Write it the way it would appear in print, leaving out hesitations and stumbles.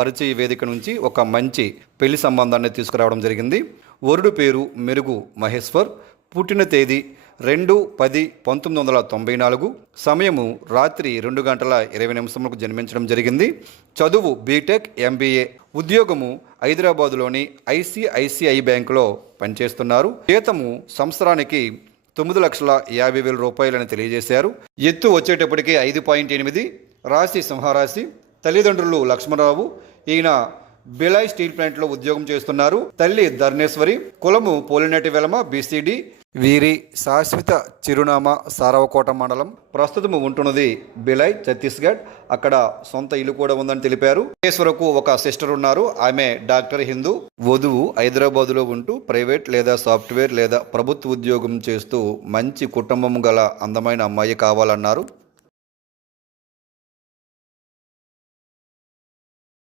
పరిచయ వేదిక నుంచి ఒక మంచి పెళ్లి సంబంధాన్ని తీసుకురావడం జరిగింది. వరుడు పేరు మెరుగు మహేశ్వర్. పుట్టిన తేదీ 2/10/1994. సమయము రాత్రి 2:20 జన్మించడం జరిగింది. చదువు బీటెక్ ఎంబీఏ. ఉద్యోగము హైదరాబాదులోని ఐసిఐసిఐ బ్యాంకులో పనిచేస్తున్నారు. జీతము సంవత్సరానికి 9,50,000 రూపాయలని తెలియజేశారు. ఎత్తు వచ్చేటప్పటికి 5.8. రాశి సింహరాశి. తల్లిదండ్రులు లక్ష్మణరావు. ఈయన బిలాయ్ స్టీల్ ప్లాంట్లో ఉద్యోగం చేస్తున్నారు. తల్లి ధర్నేశ్వరి. కులము పోలినటి వెలమ బీసీడీ. వీరి శాశ్వత చిరునామా సారవకోట మండలం. ప్రస్తుతం ఉంటున్నది బిలాయ్ ఛత్తీస్గఢ్. అక్కడ సొంత ఇల్లు కూడా ఉందని తెలిపారు. మహేశ్వరకు ఒక సిస్టర్ ఉన్నారు. ఆమె డాక్టర్ హిందూ. వధువు హైదరాబాదులో ఉంటూ ప్రైవేట్ లేదా సాఫ్ట్వేర్ లేదా ప్రభుత్వ ఉద్యోగం చేస్తూ మంచి కుటుంబం గల అందమైన అమ్మాయి కావాలన్నారు.